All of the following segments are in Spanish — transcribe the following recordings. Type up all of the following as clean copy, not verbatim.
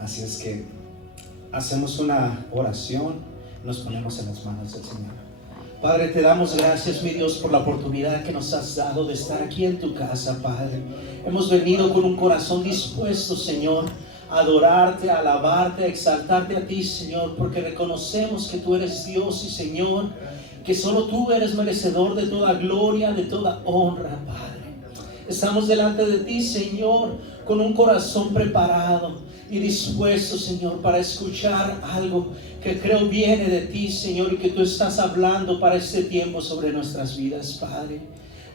Así es que hacemos una oración, nos ponemos en las manos del Señor. Padre, te damos gracias, mi Dios, por la oportunidad que nos has dado de estar aquí en tu casa, Padre. Hemos venido con un corazón dispuesto, Señor, a adorarte, a alabarte, a exaltarte a ti, Señor, porque reconocemos que tú eres Dios y Señor, que solo tú eres merecedor de toda gloria, de toda honra, Padre. Estamos delante de ti, Señor, con un corazón preparado y dispuesto, Señor, para escuchar algo que creo viene de ti, Señor, y que tú estás hablando para este tiempo sobre nuestras vidas, Padre.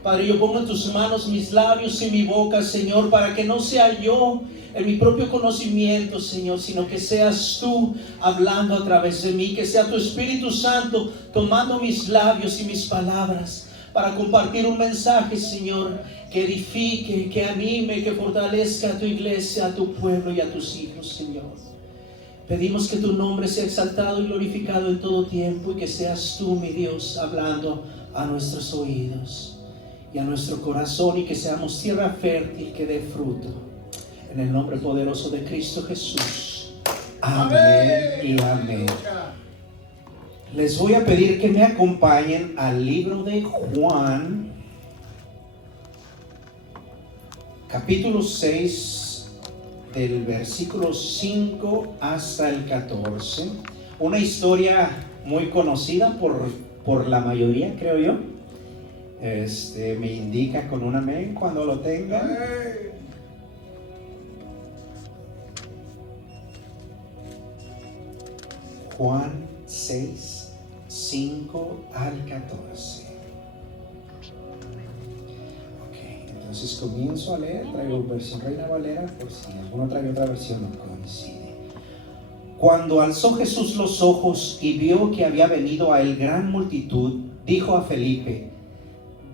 Padre, yo pongo en tus manos mis labios y mi boca, Señor, para que no sea yo en mi propio conocimiento, Señor, sino que seas tú hablando a través de mí, que sea tu Espíritu Santo tomando mis labios y mis palabras para compartir un mensaje, Señor, que edifique, que anime, que fortalezca a tu iglesia, a tu pueblo y a tus hijos, Señor. Pedimos que tu nombre sea exaltado y glorificado en todo tiempo, y que seas tú, mi Dios, hablando a nuestros oídos y a nuestro corazón, y que seamos tierra fértil que dé fruto. En el nombre poderoso de Cristo Jesús. Amén y amén. Les voy a pedir que me acompañen al libro de Juan, capítulo 6, del versículo 5 hasta el 14. Una historia muy conocida por la mayoría, creo yo. Me indica con un amén cuando lo tengan. Juan 6, 5 al 14. Ok, entonces comienzo a leer. Traigo versión Reina Valera por si alguno trae otra versión no coincide. Cuando alzó Jesús los ojos y vio que había venido a él gran multitud, dijo a Felipe: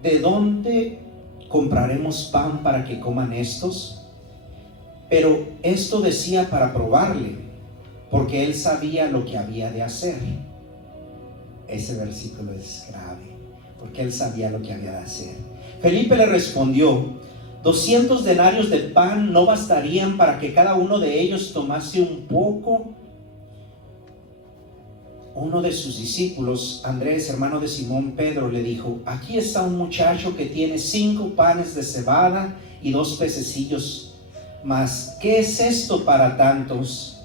¿de dónde compraremos pan para que coman estos? Pero esto decía para probarle, porque él sabía lo que había de hacer. Ese versículo es grave, porque él sabía lo que había de hacer. Felipe le respondió: 200 denarios de pan no bastarían para que cada uno de ellos tomase un poco. Uno de sus discípulos, Andrés, hermano de Simón Pedro, le dijo: aquí está un muchacho que tiene 5 panes de cebada y 2 pececillos, mas ¿qué es esto para tantos?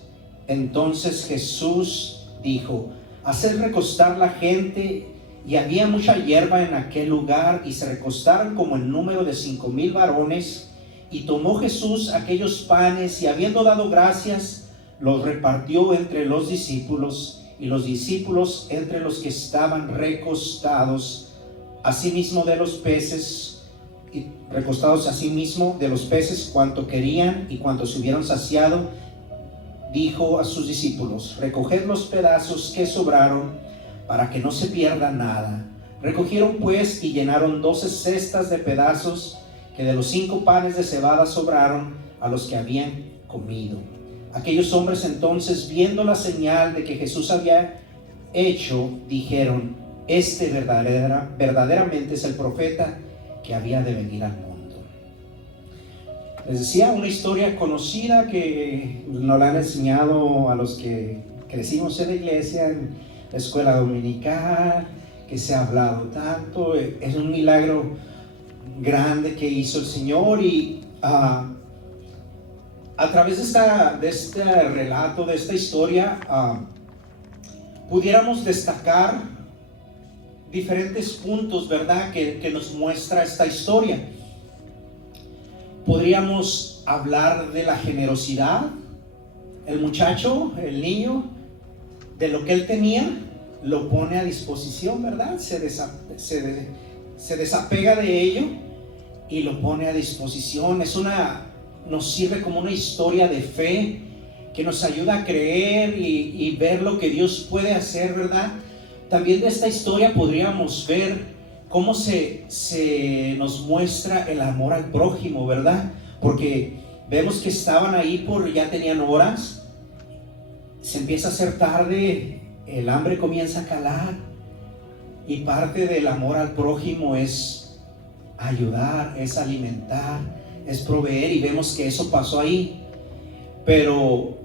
Entonces Jesús dijo: haced recostar la gente. Y había mucha hierba en aquel lugar, y se recostaron como el número de 5,000 varones. Y tomó Jesús aquellos panes, y habiendo dado gracias, los repartió entre los discípulos, y los discípulos entre los que estaban recostados. Asimismo de los peces, y recostados asimismo de los peces cuanto querían, y cuanto se hubieron saciado, dijo a sus discípulos: recoged los pedazos que sobraron, para que no se pierda nada. Recogieron pues y llenaron 12 cestas de pedazos que de los 5 panes de cebada sobraron a los que habían comido. Aquellos hombres entonces, viendo la señal de que Jesús había hecho, dijeron: este verdaderamente es el profeta que había de venir al mundo. Les decía, una historia conocida que nos la han enseñado a los que crecimos en la iglesia, en la escuela dominical, que se ha hablado tanto. Es un milagro grande que hizo el Señor, y a través de este relato, de esta historia, pudiéramos destacar diferentes puntos, ¿verdad?, que nos muestra esta historia. Podríamos hablar de la generosidad. El muchacho, el niño, de lo que él tenía, lo pone a disposición, ¿verdad? Se desapega de ello y lo pone a disposición. Nos sirve como una historia de fe que nos ayuda a creer y ver lo que Dios puede hacer, ¿verdad? También de esta historia podríamos ver cómo se nos muestra el amor al prójimo, ¿verdad? Porque vemos que estaban ahí ya tenían horas, se empieza a hacer tarde, el hambre comienza a calar, y parte del amor al prójimo es ayudar, es alimentar, es proveer, y vemos que eso pasó ahí. Pero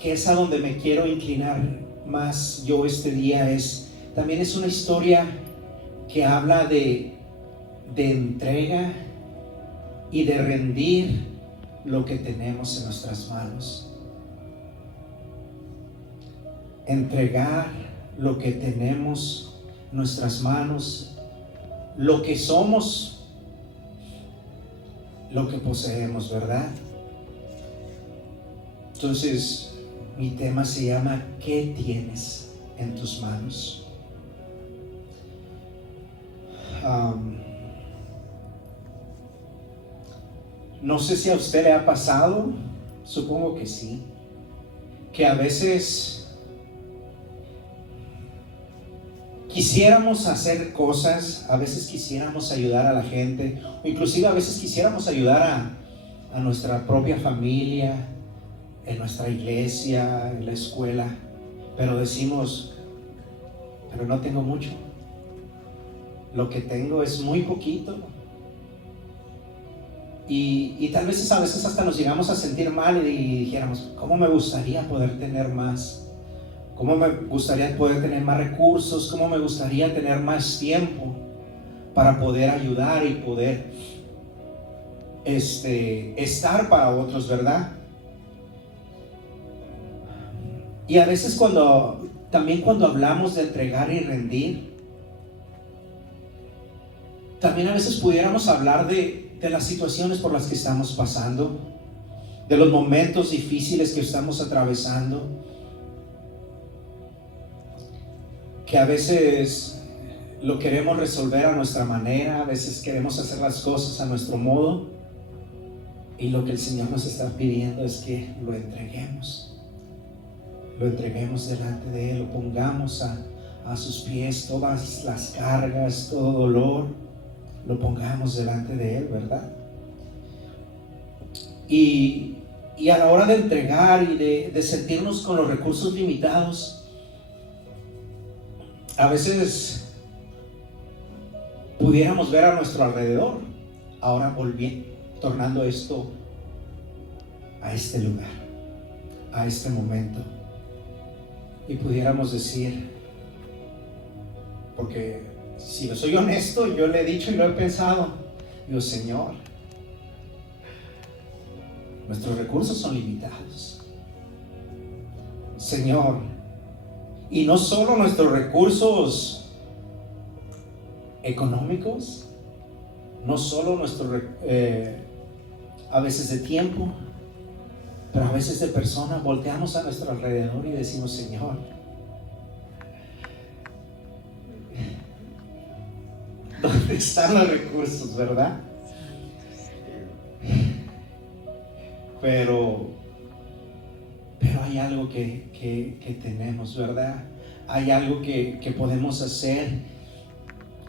que es a donde me quiero inclinar más yo este día, también es una historia que habla de entrega y de rendir lo que tenemos en nuestras manos. Entregar lo que tenemos en nuestras manos, lo que somos, lo que poseemos, ¿verdad? Entonces, mi tema se llama ¿qué tienes en tus manos? No sé si a usted le ha pasado, supongo que sí, que a veces quisiéramos hacer cosas, a veces quisiéramos ayudar a la gente, o inclusive a veces quisiéramos ayudar a nuestra propia familia, en nuestra iglesia, en la escuela, pero decimos, pero no tengo mucho, lo que tengo es muy poquito. Y tal vez a veces hasta nos llegamos a sentir mal y dijéramos, ¿cómo me gustaría poder tener más? ¿Cómo me gustaría poder tener más recursos? ¿Cómo me gustaría tener más tiempo para poder ayudar y poder estar para otros, ¿verdad? Y a veces también cuando hablamos de entregar y rendir, también a veces pudiéramos hablar de las situaciones por las que estamos pasando, de los momentos difíciles que estamos atravesando, que a veces lo queremos resolver a nuestra manera, a veces queremos hacer las cosas a nuestro modo, y lo que el Señor nos está pidiendo es que lo entreguemos delante de Él, lo pongamos a sus pies, todas las cargas, todo dolor, lo pongamos delante de Él, ¿verdad? Y a la hora de entregar y de sentirnos con los recursos limitados, a veces pudiéramos ver a nuestro alrededor, ahora tornando esto a este lugar, a este momento, y pudiéramos decir, porque si yo soy honesto, yo le he dicho y lo he pensado, digo, Señor, nuestros recursos son limitados, Señor, y no solo nuestros recursos económicos, no solo a veces de tiempo, pero a veces de persona. Volteamos a nuestro alrededor y decimos, Señor, ¿dónde están los recursos, verdad? Pero hay algo que tenemos, ¿verdad? Hay algo que podemos hacer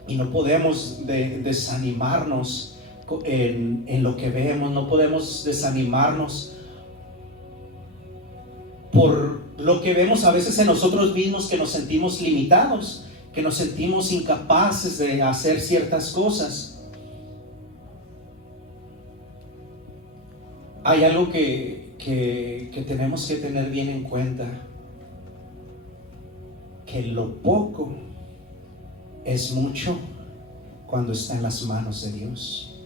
y no podemos desanimarnos en lo que vemos, no podemos desanimarnos por lo que vemos a veces en nosotros mismos, que nos sentimos limitados, que nos sentimos incapaces de hacer ciertas cosas. Hay algo que tenemos que tener bien en cuenta, que lo poco es mucho cuando está en las manos de Dios.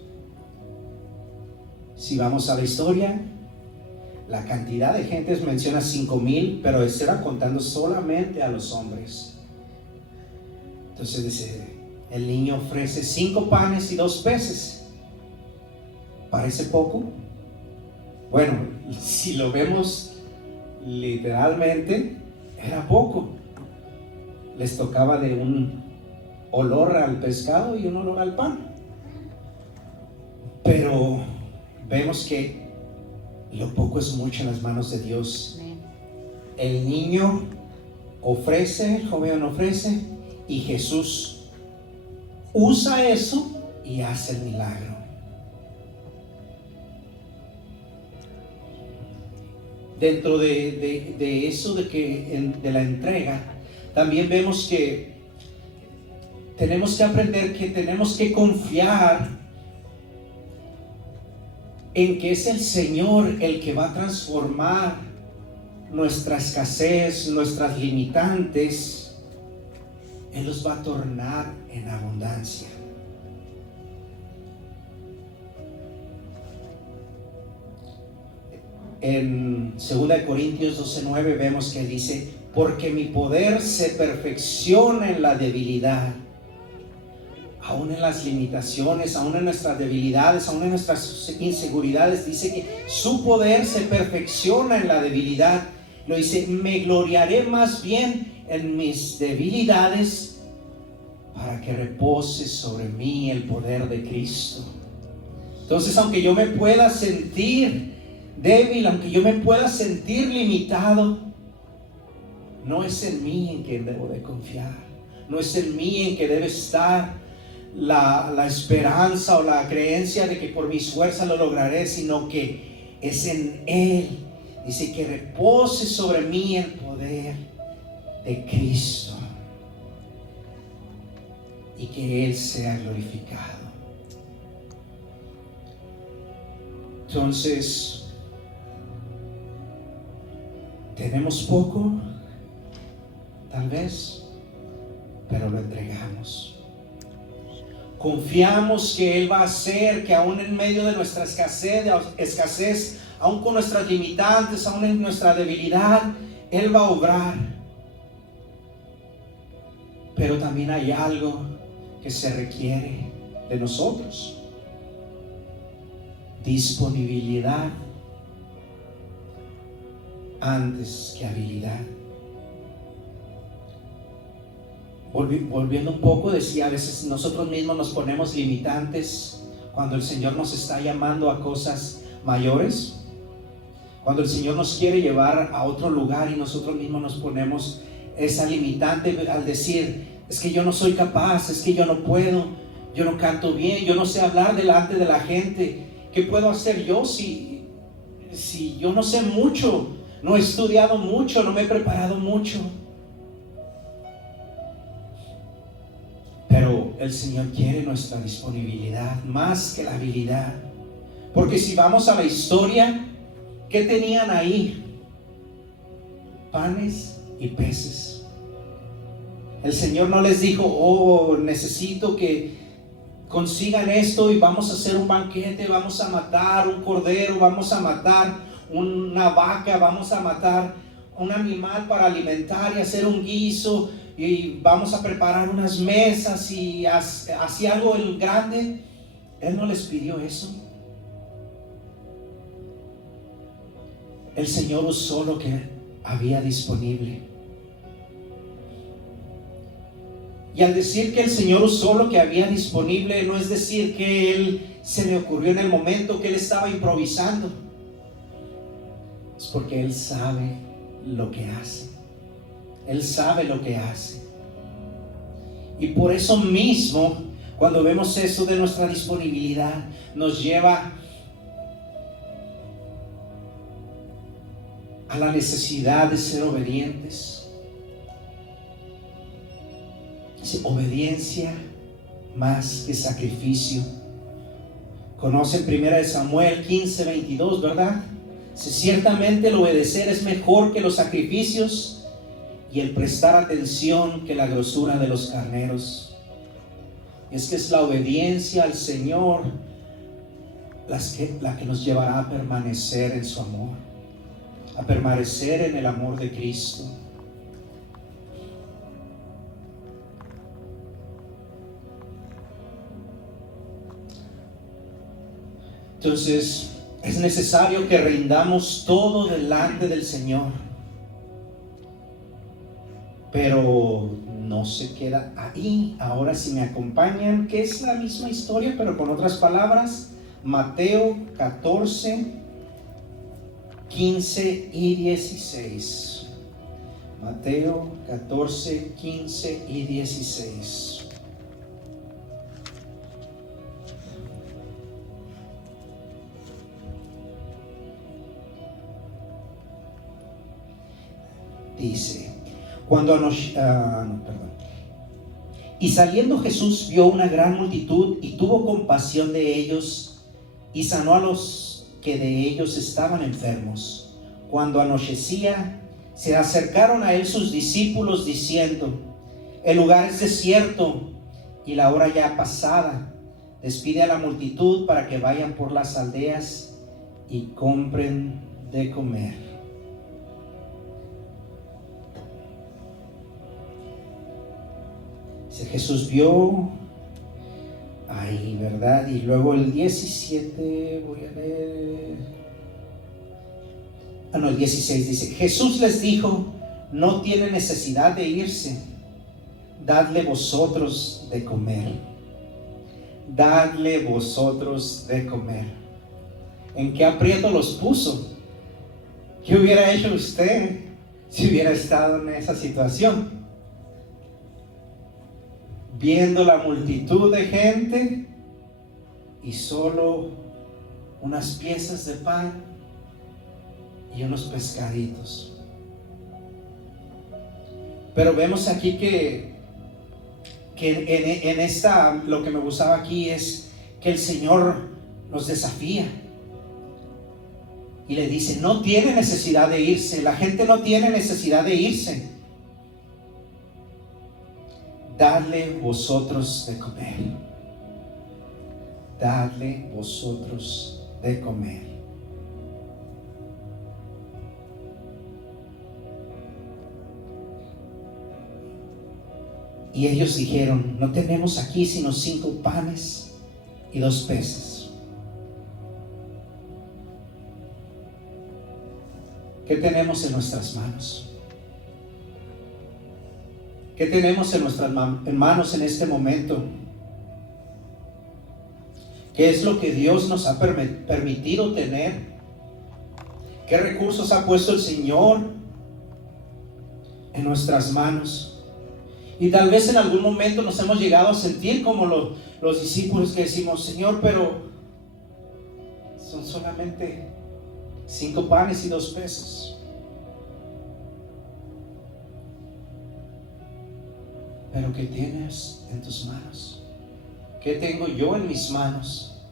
Si vamos a la historia, la cantidad de gentes menciona 5,000, pero estaba contando solamente a los hombres. Entonces dice, el niño ofrece 5 panes y 2 peces. ¿Parece poco? Bueno, si lo vemos literalmente, era poco. Les tocaba de un olor al pescado y un olor al pan. Pero vemos que lo poco es mucho en las manos de Dios. El niño ofrece, el joven ofrece, y Jesús usa eso y hace el milagro. Dentro de eso de la entrega, también vemos que tenemos que aprender que tenemos que confiar en que es el Señor el que va a transformar nuestra escasez, nuestras limitantes, Él los va a tornar en abundancia. En 2 Corintios 12:9 vemos que dice: porque mi poder se perfecciona en la debilidad. Aún en las limitaciones, aún en nuestras debilidades, aún en nuestras inseguridades, dice que su poder se perfecciona en la debilidad. Lo dice: me gloriaré más bien en mis debilidades para que repose sobre mí el poder de Cristo. Entonces, aunque yo me pueda sentir débil, aunque yo me pueda sentir limitado, no es en mí en quien debo de confiar, no es en mí en que debe estar la esperanza o la creencia de que por mis fuerzas lo lograré, sino que es en Él. Dice que repose sobre mí el poder de Cristo y que Él sea glorificado. Entonces, tenemos poco, tal vez, pero lo entregamos. Confiamos que Él va a hacer que aún en medio de nuestra escasez, aún con nuestras limitantes, aún en nuestra debilidad, Él va a obrar. Pero también hay algo que se requiere de nosotros: disponibilidad antes que habilidad. Volviendo un poco, decía, a veces nosotros mismos nos ponemos limitantes cuando el Señor nos está llamando a cosas mayores, cuando el Señor nos quiere llevar a otro lugar y nosotros mismos nos ponemos esa limitante al decir: es que yo no soy capaz, es que yo no puedo, yo no canto bien, yo no sé hablar delante de la gente. ¿Qué puedo hacer yo si yo no sé mucho, no he estudiado mucho, no me he preparado mucho? Pero el Señor quiere nuestra disponibilidad más que la habilidad. Porque si vamos a la historia, ¿qué tenían ahí? Panes y peces. El Señor no les dijo: oh, necesito que consigan esto y vamos a hacer un banquete, vamos a matar un cordero, vamos a matar una vaca, vamos a matar un animal para alimentar y hacer un guiso, y vamos a preparar unas mesas y así algo en grande. Él no les pidió eso. El Señor usó lo que había disponible. Y al decir que el Señor usó lo que había disponible, no es decir que Él se le ocurrió en el momento, que Él estaba improvisando. Es porque Él sabe lo que hace. Él sabe lo que hace. Y por eso mismo, cuando vemos eso de nuestra disponibilidad, nos lleva a la necesidad de ser obedientes. Dice: obediencia más que sacrificio. Conocen 1 Samuel 15:22, ¿verdad? Dice: ciertamente el obedecer es mejor que los sacrificios, y el prestar atención que la grosura de los carneros. Es que es la obediencia al Señor la que nos llevará a permanecer en su amor, a permanecer en el amor de Cristo. Entonces, es necesario que rindamos todo delante del Señor. Pero no se queda ahí. Ahora, si me acompañan, que es la misma historia pero con otras palabras, Mateo 14, 15 y 16. Mateo 14, 15 y 16. Dice: y saliendo Jesús vio una gran multitud y tuvo compasión de ellos y sanó a los que de ellos estaban enfermos, Cuando anochecía, se acercaron a él sus discípulos diciendo: el lugar es desierto y la hora ya pasada. Despide a la multitud para que vayan por las aldeas y compren de comer. Jesús vio ahí, ¿verdad? Y luego el 17, voy a leer. El 16 dice: Jesús les dijo: no tiene necesidad de irse, dadle vosotros de comer. Dadle vosotros de comer. ¿En qué aprieto los puso? ¿Qué hubiera hecho usted si hubiera estado en esa situación? Viendo la multitud de gente y solo unas piezas de pan y unos pescaditos. Pero vemos aquí que en esta, lo que me gustaba aquí es que el Señor nos desafía y le dice: no tiene necesidad de irse, la gente no tiene necesidad de irse. Dadle vosotros de comer. Dadle vosotros de comer. Y ellos dijeron: no tenemos aquí sino 5 panes y 2 peces. ¿Qué tenemos en nuestras manos? ¿Qué tenemos en nuestras manos en este momento? ¿Qué es lo que Dios nos ha permitido tener? ¿Qué recursos ha puesto el Señor en nuestras manos? Y tal vez en algún momento nos hemos llegado a sentir como los discípulos que decimos: Señor, pero son solamente 5 panes y 2 peces. Pero ¿qué tienes en tus manos? ¿Qué tengo yo en mis manos?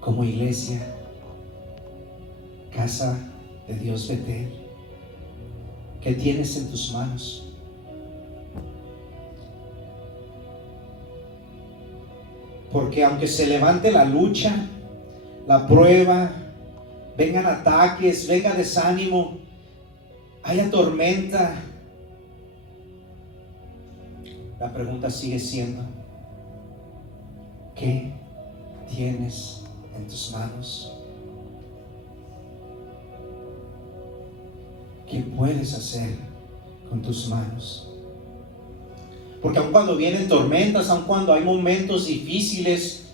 Como iglesia, casa de Dios Betel, ¿qué tienes en tus manos? Porque aunque se levante la lucha, la prueba, vengan ataques, venga desánimo, haya tormenta, la pregunta sigue siendo: ¿qué tienes en tus manos? ¿Qué puedes hacer con tus manos? Porque aun cuando vienen tormentas, aun cuando hay momentos difíciles,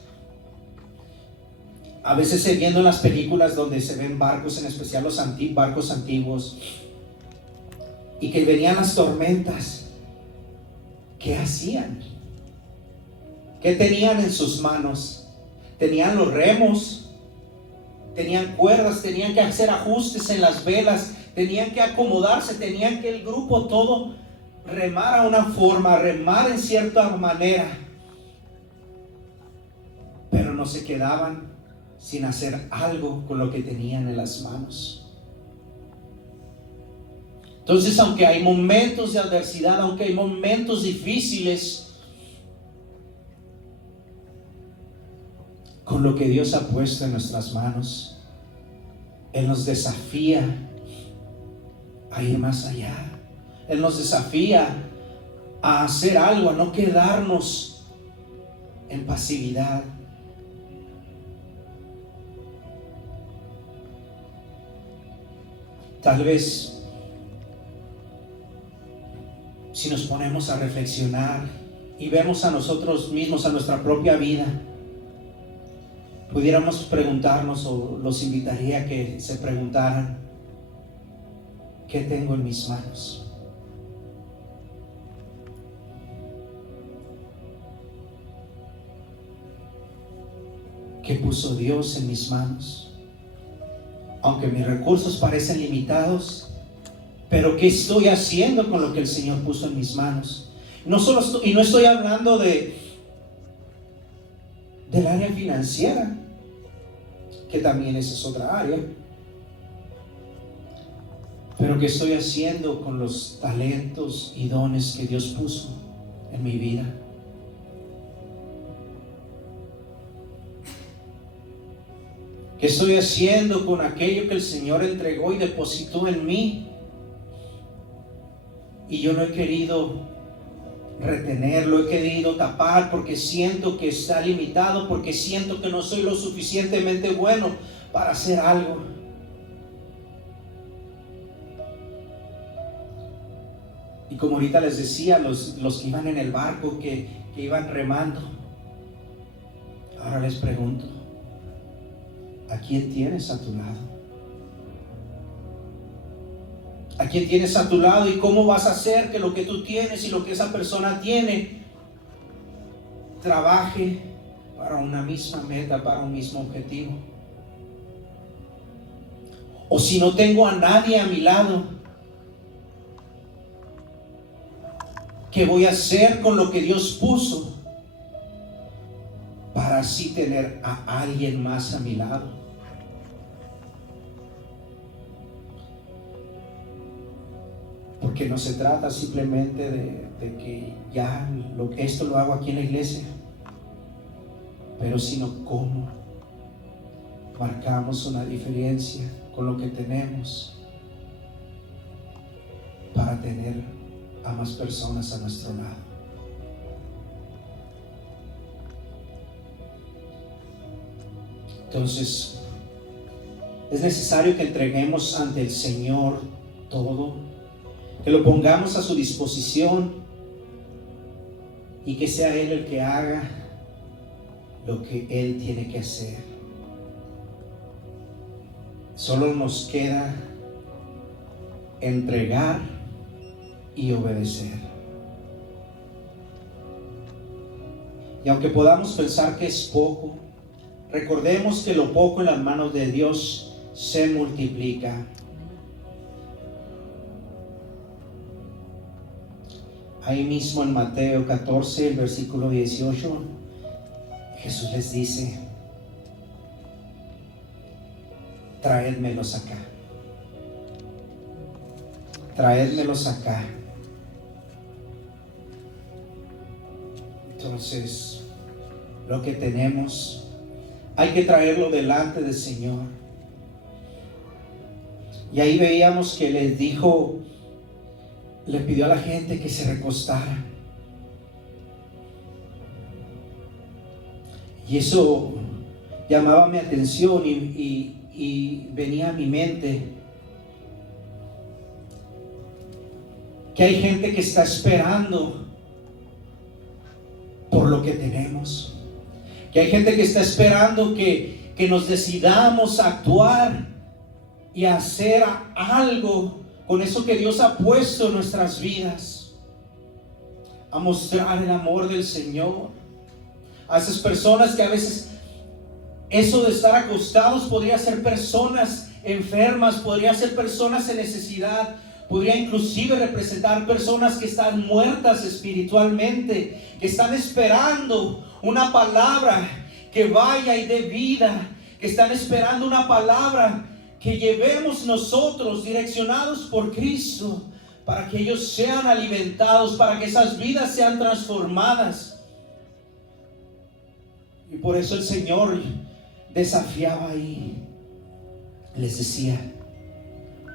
a veces se viendo en las películas donde se ven barcos, en especial los barcos antiguos, y que venían las tormentas, ¿qué hacían? ¿Qué tenían en sus manos? Tenían los remos, tenían cuerdas, tenían que hacer ajustes en las velas, tenían que acomodarse, tenían que el grupo todo remar a una forma, remar en cierta manera, pero no se quedaban sin hacer algo con lo que tenían en las manos. Entonces, aunque hay momentos de adversidad, aunque hay momentos difíciles, con lo que Dios ha puesto en nuestras manos, Él nos desafía a ir más allá. Él nos desafía a hacer algo, a no quedarnos en pasividad. Tal vez, si nos ponemos a reflexionar y vemos a nosotros mismos, a nuestra propia vida, pudiéramos preguntarnos, o los invitaría a que se preguntaran: ¿qué tengo en mis manos? ¿Qué puso Dios en mis manos? Aunque mis recursos parecen limitados, pero ¿qué estoy haciendo con lo que el Señor puso en mis manos? No estoy hablando de del área financiera, que también esa es otra área. Pero ¿qué estoy haciendo con los talentos y dones que Dios puso en mi vida? ¿Qué estoy haciendo con aquello que el Señor entregó y depositó en mí? Y yo no he querido retenerlo, he querido tapar porque siento que está limitado, porque siento que no soy lo suficientemente bueno para hacer algo. Y como ahorita les decía, los que iban en el barco, que iban remando, ahora les pregunto, ¿a quién tienes a tu lado? ¿A quién tienes a tu lado? ¿Y cómo vas a hacer que lo que tú tienes y lo que esa persona tiene trabaje para una misma meta, para un mismo objetivo? O si no tengo a nadie a mi lado, ¿qué voy a hacer con lo que Dios puso para así tener a alguien más a mi lado? Porque no se trata simplemente de que ya esto lo hago aquí en la iglesia, pero sino cómo marcamos una diferencia con lo que tenemos para tener a más personas a nuestro lado. Entonces, es necesario que entreguemos ante el Señor todo, que lo pongamos a su disposición y que sea Él el que haga lo que Él tiene que hacer. Solo nos queda entregar y obedecer. Y aunque podamos pensar que es poco, recordemos que lo poco en las manos de Dios se multiplica. Ahí mismo en Mateo 14, el versículo 18, Jesús les dice: traédmelos acá. Traédmelos acá. Entonces, lo que tenemos, hay que traerlo delante del Señor. Y ahí veíamos que les dijo, le pidió a la gente que se recostara. Y eso llamaba mi atención y venía a mi mente que hay gente que está esperando por lo que tenemos, que hay gente que está esperando que nos decidamos a actuar y a hacer algo con eso que Dios ha puesto en nuestras vidas, a mostrar el amor del Señor a esas personas que a veces eso de estar acostados podría ser personas enfermas, podría ser personas en necesidad, podría inclusive representar personas que están muertas espiritualmente, que están esperando una palabra que vaya y dé vida, que están esperando una palabra que llevemos nosotros direccionados por Cristo, para que ellos sean alimentados, para que esas vidas sean transformadas. Y por eso el Señor desafiaba ahí, les decía: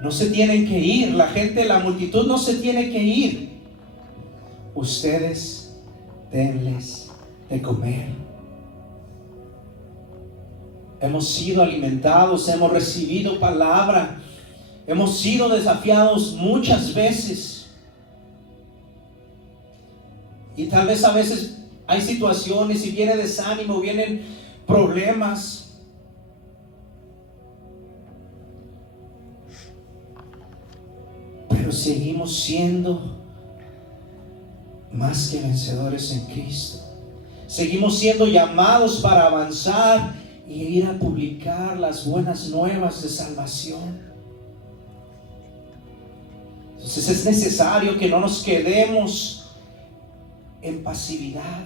no se tienen que ir, la gente, la multitud no se tiene que ir, ustedes denles de comer. Hemos sido alimentados, hemos recibido palabra, hemos sido desafiados muchas veces. Y tal vez a veces hay situaciones y viene desánimo, vienen problemas. Pero seguimos siendo más que vencedores en Cristo. Seguimos siendo llamados para avanzar y ir a publicar las buenas nuevas de salvación. Entonces es necesario que no nos quedemos en pasividad,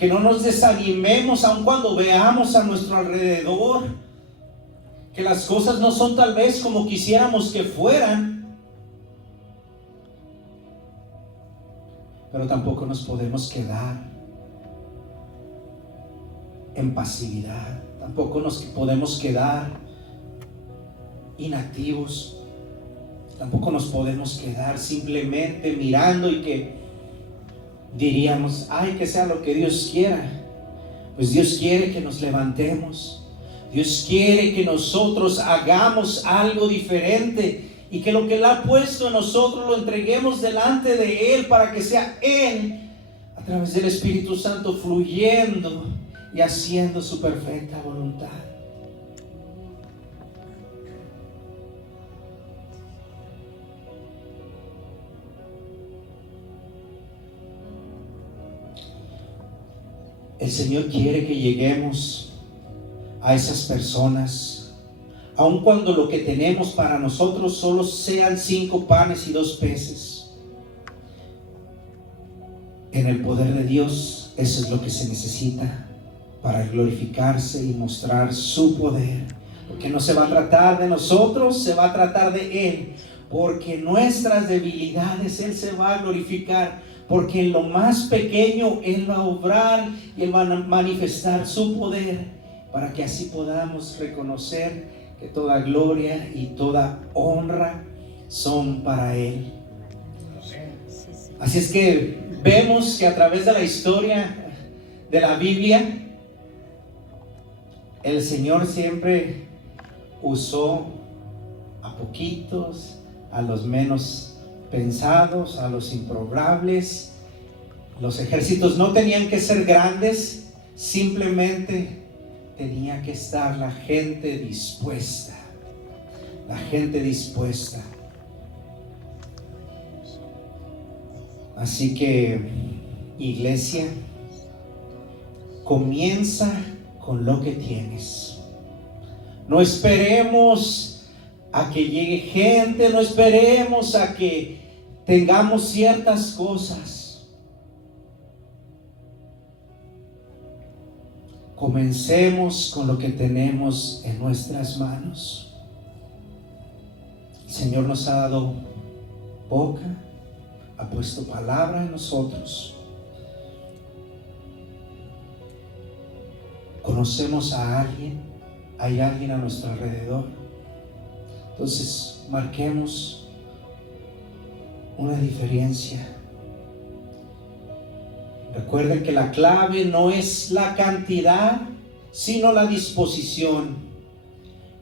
que no nos desanimemos aun cuando veamos a nuestro alrededor que las cosas no son tal vez como quisiéramos que fueran, pero tampoco nos podemos quedar en pasividad, tampoco nos podemos quedar inactivos, tampoco nos podemos quedar simplemente mirando y que diríamos, ay, que sea lo que Dios quiera. Pues Dios quiere que nos levantemos, Dios quiere que nosotros hagamos algo diferente y que lo que Él ha puesto en nosotros lo entreguemos delante de Él para que sea Él a través del Espíritu Santo fluyendo y haciendo su perfecta voluntad. El Señor quiere que lleguemos a esas personas, aun cuando lo que tenemos para nosotros solo sean 5 panes y 2 peces. En el poder de Dios, eso es lo que se necesita para glorificarse y mostrar su poder. Porque no se va a tratar de nosotros, se va a tratar de Él. Porque en nuestras debilidades Él se va a glorificar. Porque en lo más pequeño Él va a obrar y Él va a manifestar su poder, para que así podamos reconocer que toda gloria y toda honra son para Él. Así es que vemos que a través de la historia de la Biblia, el Señor siempre usó a poquitos, a los menos pensados, a los improbables. Los ejércitos no tenían que ser grandes, simplemente tenía que estar la gente dispuesta. La gente dispuesta. Así que, iglesia, comienza con lo que tienes. No esperemos a que llegue gente, no esperemos a que tengamos ciertas cosas. Comencemos con lo que tenemos en nuestras manos. El Señor nos ha dado boca, ha puesto palabra en nosotros. Conocemos a alguien, hay alguien a nuestro alrededor. Entonces, marquemos una diferencia. Recuerden que la clave no es la cantidad, sino la disposición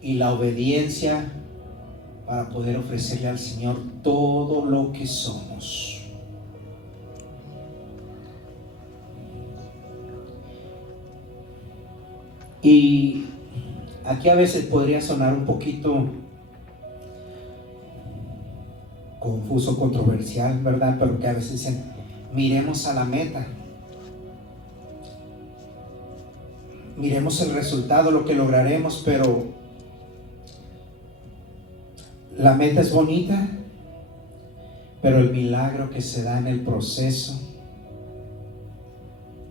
y la obediencia para poder ofrecerle al Señor todo lo que somos. Y aquí a veces podría sonar un poquito confuso, controversial, ¿verdad? Pero que a veces dicen, miremos a la meta, miremos el resultado, lo que lograremos, pero la meta es bonita, pero el milagro que se da en el proceso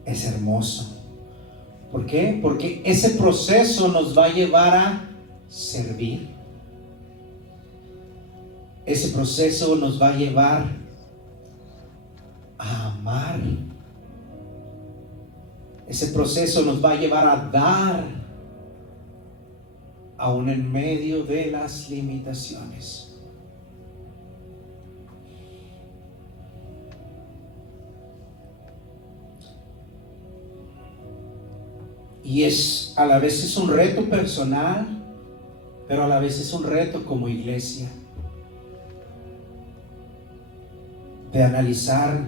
es hermoso. ¿Por qué? Porque ese proceso nos va a llevar a servir. Ese proceso nos va a llevar a amar. Ese proceso nos va a llevar a dar, aún en medio de las limitaciones. Y a la vez es un reto personal, pero a la vez es un reto como iglesia, de analizar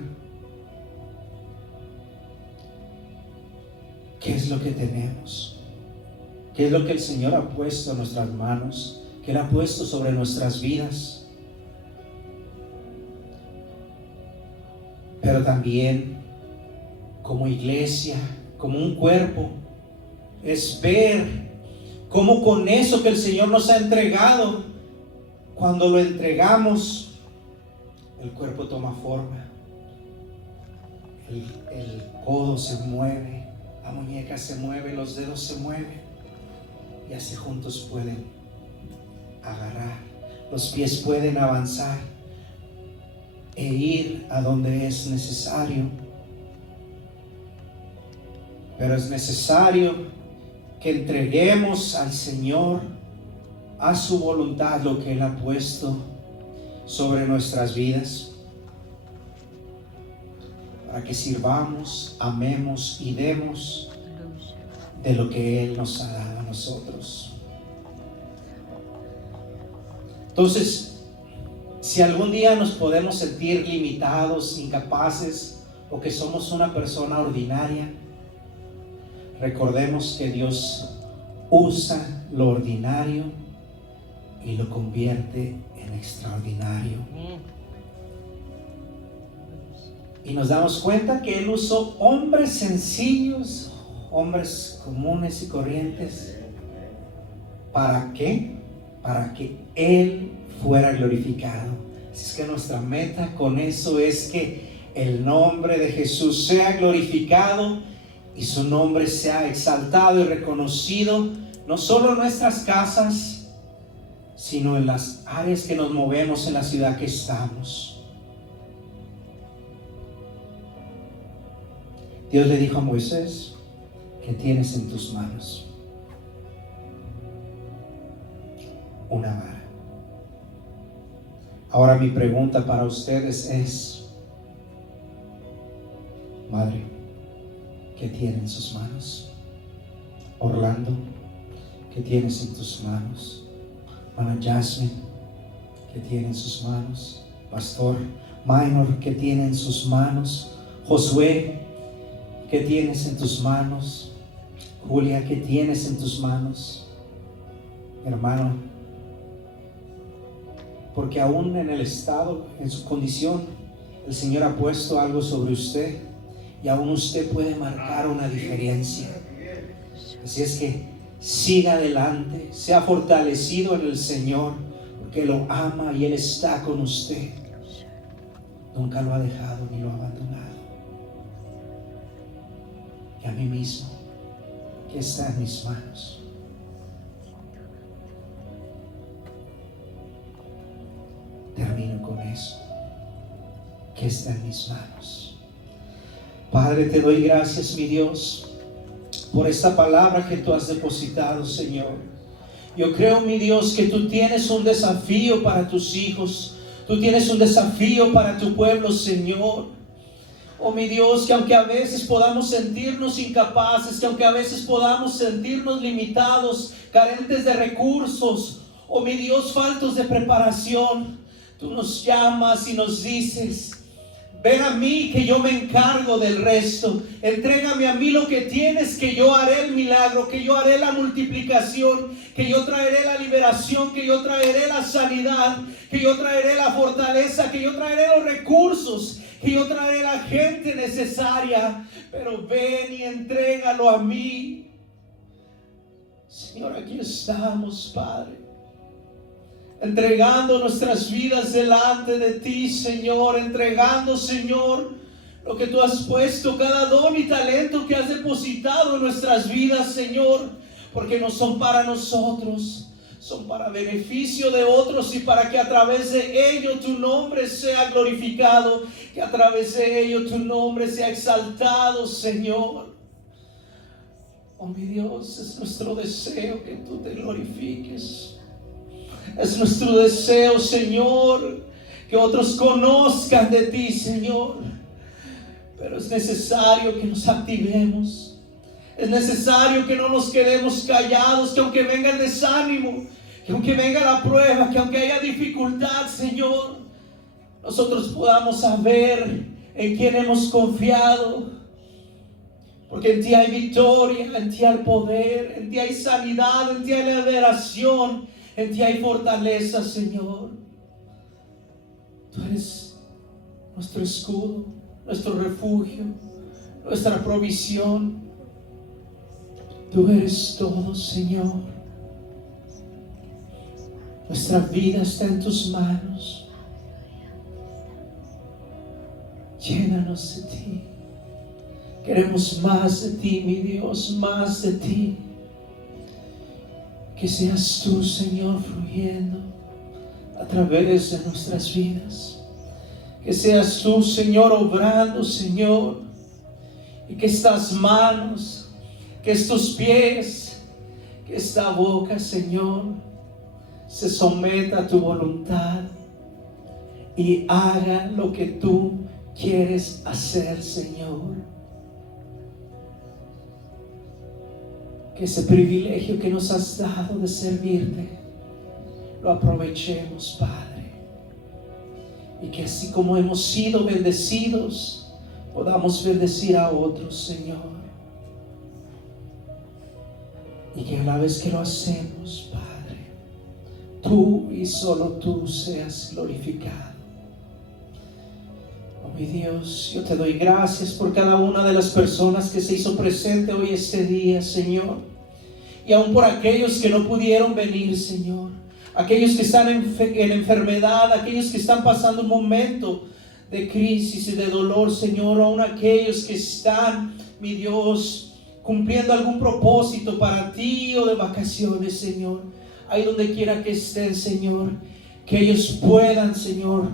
qué es lo que tenemos, qué es lo que el Señor ha puesto en nuestras manos, que Él ha puesto sobre nuestras vidas. Pero también como iglesia, como un cuerpo, es ver cómo con eso que el Señor nos ha entregado, cuando lo entregamos, el cuerpo toma forma, el codo se mueve, la muñeca se mueve, los dedos se mueven, y así juntos pueden agarrar, los pies pueden avanzar e ir a donde es necesario. Pero es necesario que entreguemos al Señor, a su voluntad, lo que Él ha puesto sobre nuestras vidas, para que sirvamos, amemos y demos de lo que Él nos ha dado a nosotros. Entonces, si algún día nos podemos sentir limitados, incapaces, o que somos una persona ordinaria, recordemos que Dios usa lo ordinario y lo convierte en extraordinario. Y nos damos cuenta que Él usó hombres sencillos, hombres comunes y corrientes. ¿Para qué? Para que Él fuera glorificado. Así es que nuestra meta con eso es que el nombre de Jesús sea glorificado y su nombre sea exaltado y reconocido, no solo en nuestras casas, sino en las áreas que nos movemos en la ciudad que estamos. Dios le dijo a Moisés: ¿qué tienes en tus manos? Una vara. Ahora mi pregunta para ustedes es: madre, ¿qué tiene en sus manos? Orlando, ¿qué tienes en tus manos? Hermana Jasmine, ¿qué tiene en sus manos? Pastor Minor, ¿qué tiene en sus manos? Josué, ¿qué tienes en tus manos? Julia, ¿qué tienes en tus manos? Hermano, porque aún en el estado, en su condición, el Señor ha puesto algo sobre usted y aún usted puede marcar una diferencia. Así es que siga adelante, sea fortalecido en el Señor, porque lo ama y Él está con usted. Nunca lo ha dejado ni lo ha abandonado. Y a mí mismo, que está en mis manos. Termino con eso. Que está en mis manos. Padre, te doy gracias, mi Dios, por esta palabra que tú has depositado, Señor. Yo creo, mi Dios, que tú tienes un desafío para tus hijos. Tú tienes un desafío para tu pueblo, Señor. Oh, mi Dios, que aunque a veces podamos sentirnos incapaces, que aunque a veces podamos sentirnos limitados, carentes de recursos, oh, mi Dios, faltos de preparación, tú nos llamas y nos dices: ven a mí, que yo me encargo del resto. Entrégame a mí lo que tienes, que yo haré el milagro, que yo haré la multiplicación, que yo traeré la liberación, que yo traeré la sanidad, que yo traeré la fortaleza, que yo traeré los recursos, que yo traeré la gente necesaria. Pero ven y entrégalo a mí. Señor, aquí estamos, Padre, entregando nuestras vidas delante de ti, Señor, entregando, Señor, lo que tú has puesto, cada don y talento que has depositado en nuestras vidas, Señor, porque no son para nosotros, son para beneficio de otros y para que a través de ello tu nombre sea glorificado, que a través de ello tu nombre sea exaltado, Señor. Oh, mi Dios, es nuestro deseo que tú te glorifiques. Es nuestro deseo, Señor, que otros conozcan de ti, Señor. Pero es necesario que nos activemos. Es necesario que no nos quedemos callados, que aunque venga el desánimo, que aunque venga la prueba, que aunque haya dificultad, Señor, nosotros podamos saber en quién hemos confiado. Porque en ti hay victoria, en ti hay poder, en ti hay sanidad, en ti hay liberación, en ti hay fortaleza, Señor. Tú eres nuestro escudo, nuestro refugio, nuestra provisión. Tú eres todo, Señor. Nuestra vida está en tus manos. Llénanos de ti. Queremos más de ti, mi Dios, más de ti. Que seas tú, Señor, fluyendo a través de nuestras vidas. Que seas tú, Señor, obrando, Señor. Y que estas manos, que estos pies, que esta boca, Señor, se someta a tu voluntad y haga lo que tú quieres hacer, Señor. Que ese privilegio que nos has dado de servirte, lo aprovechemos, Padre. Y que así como hemos sido bendecidos, podamos bendecir a otros, Señor. Y que a la vez que lo hacemos, Padre, tú y solo tú seas glorificado. Oh mi Dios, yo te doy gracias por cada una de las personas que se hizo presente hoy este día, Señor. Y aún por aquellos que no pudieron venir, Señor. Aquellos que están en enfermedad, aquellos que están pasando un momento de crisis y de dolor, Señor. Aún aquellos que están, mi Dios, cumpliendo algún propósito para ti o de vacaciones, Señor. Ahí donde quiera que estén, Señor, que ellos puedan, Señor,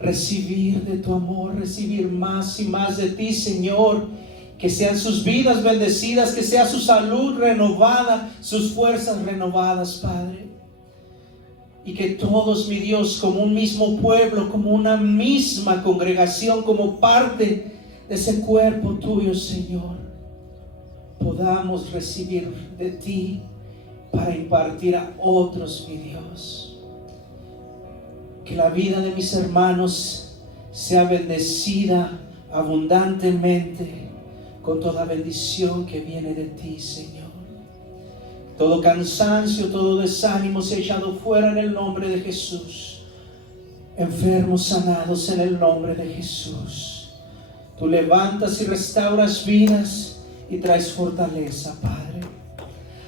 recibir de tu amor, recibir más y más de ti, Señor. Que sean sus vidas bendecidas, que sea su salud renovada, sus fuerzas renovadas, Padre. Y que todos, mi Dios, como un mismo pueblo, como una misma congregación, como parte de ese cuerpo tuyo, Señor, podamos recibir de ti para impartir a otros, mi Dios. Que la vida de mis hermanos sea bendecida abundantemente con toda bendición que viene de ti, Señor. Todo cansancio, todo desánimo se ha echado fuera en el nombre de Jesús. Enfermos sanados en el nombre de Jesús. Tú levantas y restauras vidas y traes fortaleza, Padre.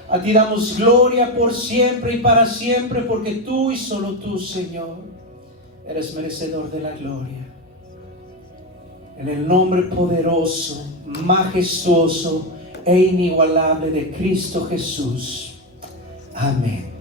A ti damos gloria por siempre y para siempre, porque tú y solo tú, Señor, eres merecedor de la gloria. En el nombre poderoso, majestuoso e inigualable de Cristo Jesús. Amén.